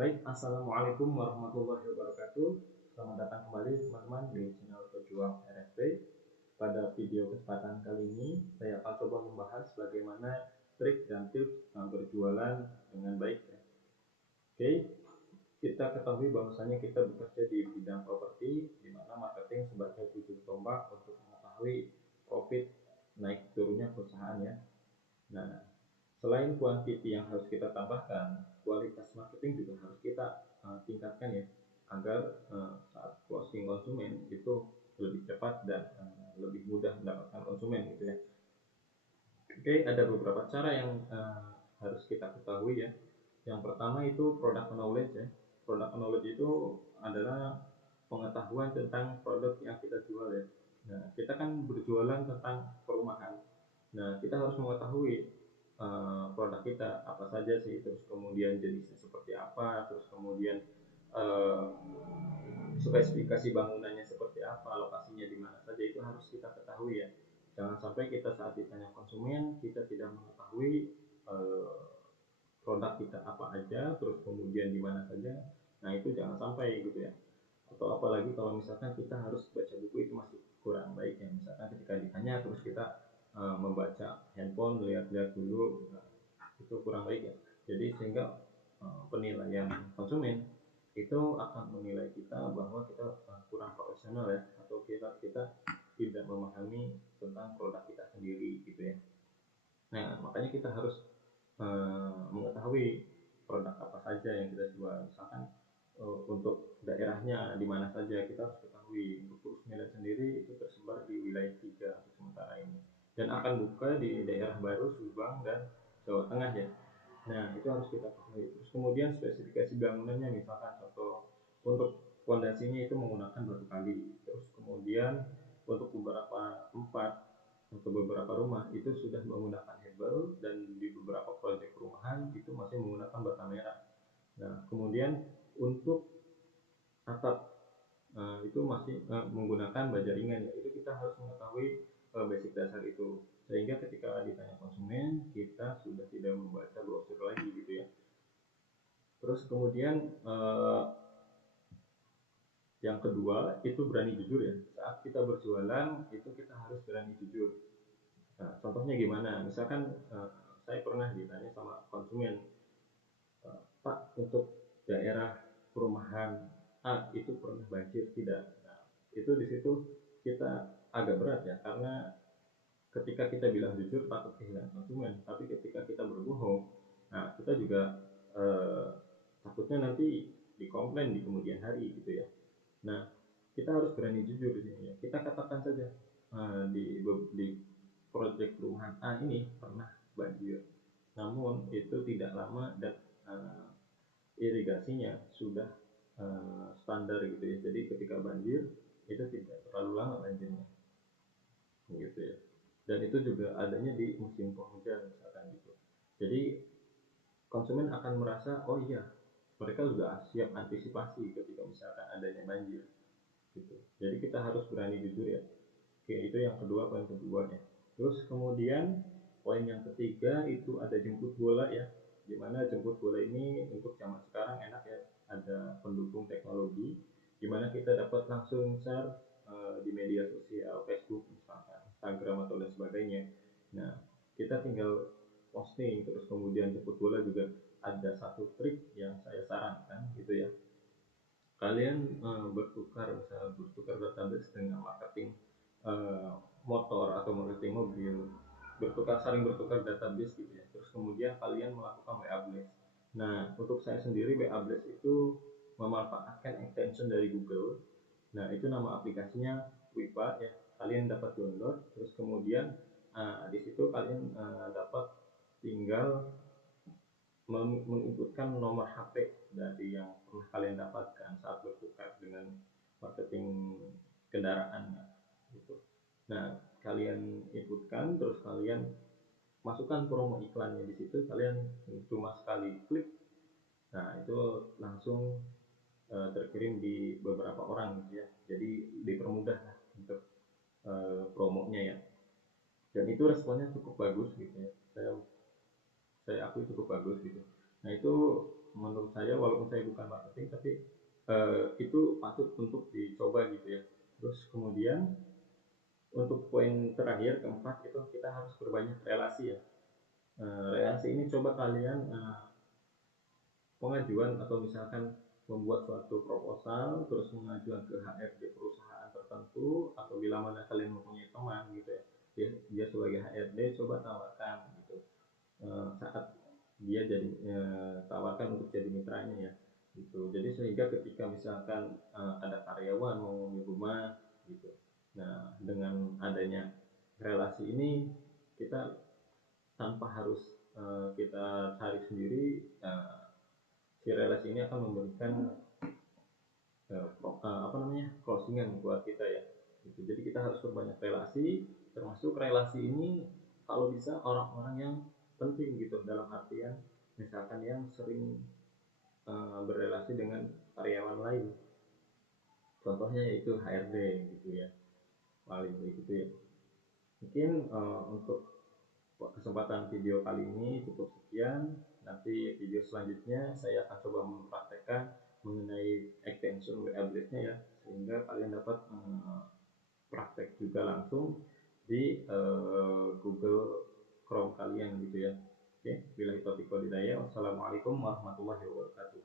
Baik, Assalamualaikum warahmatullahi wabarakatuh. Selamat datang kembali teman-teman di channel Pejuang RFP. Pada video kesempatan kali ini, saya akan coba membahas bagaimana trik dan tips berjualan dengan baik. Oke, kita ketahui bahwasanya kita bekerja di bidang properti, di mana marketing sebagai ujung tombak untuk mengetahui profit naik turunnya perusahaan ya. Nah, selain kuantiti yang harus kita tambahkan, kualitas marketing juga harus kita tingkatkan ya, agar saat closing konsumen itu lebih cepat dan lebih mudah mendapatkan konsumen gitu ya. Oke, ada beberapa cara yang harus kita ketahui ya. Yang pertama itu product knowledge ya. Product knowledge itu adalah pengetahuan tentang produk yang kita jual ya. Nah, kita kan berjualan tentang perumahan. Nah, kita harus mengetahui produk kita apa saja sih, terus kemudian jenisnya seperti apa, terus kemudian uh, spesifikasi bangunannya seperti apa, lokasinya di mana saja, itu harus kita ketahui ya. Jangan sampai kita saat ditanya konsumen kita tidak mengetahui produk kita apa aja, terus kemudian di mana saja. Nah, itu jangan sampai gitu ya. Atau apalagi kalau misalkan kita harus baca buku, itu masih kurang baik ya. Misalkan ketika ditanya terus kita membaca handphone, lihat-lihat dulu, nah, itu kurang baik ya. Jadi sehingga penilaian konsumen itu akan menilai kita bahwa kita kurang profesional ya, atau kita tidak memahami tentang produk kita sendiri gitu ya. Nah, makanya kita harus mengetahui produk apa saja yang kita jual. Misalkan untuk daerahnya di mana saja kita harus ketahui. Untuk Kursus Medan sendiri itu tersebar di wilayah 3 untuk sementara ini, dan akan buka di daerah baru Subang dan Jawa Tengah ya. Nah, itu harus kita ketahui. Terus kemudian spesifikasi bangunannya, misalkan contoh untuk fondasinya itu menggunakan batu kali. Terus kemudian untuk beberapa tempat atau beberapa rumah itu sudah menggunakan hebel, dan di beberapa proyek perumahan itu masih menggunakan bata merah. Nah, kemudian untuk atap itu masih menggunakan baja ringan ya. Itu kita harus mengetahui basic dasar itu, sehingga ketika ditanya konsumen kita sudah tidak membaca brosur lagi gitu ya. Terus kemudian yang kedua itu berani jujur ya. Saat kita berjualan itu kita harus berani jujur. Nah, contohnya gimana? Misalkan saya pernah ditanya sama konsumen, Pak, untuk daerah perumahan A itu pernah banjir tidak? Nah, itu di situ kita agak berat ya, karena ketika kita bilang jujur takut kehilangan konsumen, tapi ketika kita berbohong, nah kita juga eh, takutnya nanti dikomplain di kemudian hari gitu ya. Nah, kita harus berani jujur di sini ya. Kita katakan saja di proyek perumahan A ini pernah banjir, namun itu tidak lama dan irigasinya sudah standar gitu ya. Jadi ketika banjir itu tidak terlalu lama banjirnya gitu ya. Dan itu juga adanya di musim penghujan misalkan gitu. Jadi konsumen akan merasa oh iya, mereka sudah siap antisipasi ketika misalkan adanya banjir gitu. Jadi kita harus berani jujur ya. Oke, itu yang kedua, poin kedua ya. Terus kemudian poin yang ketiga itu ada jemput bola ya. Dimana jemput bola ini untuk zaman sekarang enak ya, ada pendukung teknologi, dimana kita dapat langsung share di media sosial, Facebook misalkan, Instagram atau dan sebagainya. Nah, kita tinggal posting, terus kemudian jemput bola juga ada satu trik yang saya sarankan gitu ya. Kalian bertukar database dengan marketing motor atau marketing mobil, saling bertukar database gitu ya. Terus kemudian kalian melakukan WA Blast. Nah, untuk saya sendiri WA Blast itu memanfaatkan extension dari Google. Nah, itu nama aplikasinya Wipa ya. Kalian dapat download, terus kemudian di situ kalian dapat tinggal menginputkan nomor HP dari yang pernah kalian dapatkan saat bertukar dengan marketing kendaraan gitu. Nah, kalian inputkan, terus kalian masukkan promo iklannya di situ, kalian cuma sekali klik, nah itu langsung terkirim di beberapa orang gitu ya. Jadi dipermudah lah untuk promonya ya. Dan itu responnya cukup bagus gitu ya. Saya akui cukup bagus gitu. Nah, itu menurut saya walaupun saya bukan marketing tapi itu patut untuk dicoba gitu ya. Terus kemudian untuk poin terakhir keempat itu kita harus berbanyak relasi ya. Relasi ini coba kalian pengajuan atau misalkan membuat suatu proposal terus mengajukan ke HRD perusahaan tertentu atau bila mana kalian mempunyai teman gitu ya, dia sebagai HRD coba tawarkan gitu. Saat dia jadi tawarkan untuk jadi mitranya ya gitu. Jadi sehingga ketika misalkan ada karyawan mau ngambil rumah gitu, nah dengan adanya relasi ini kita tanpa harus kita cari sendiri, si relasi ini akan memberikan apa namanya closingan buat kita ya gitu. Jadi kita harus berbanyak relasi, termasuk relasi ini kalau bisa orang-orang yang penting gitu, dalam artian misalkan yang sering berrelasi dengan karyawan lain, contohnya yaitu HRD gitu ya, paling gitu ya. Mungkin untuk kesempatan video kali ini cukup sekian. Nanti video selanjutnya saya akan coba mempraktekkan mengenai extension web address-nya ya, sehingga kalian dapat praktek juga langsung di Google Chrome kalian gitu ya. Oke, bila itu hidayah. Wassalamualaikum warahmatullahi wabarakatuh.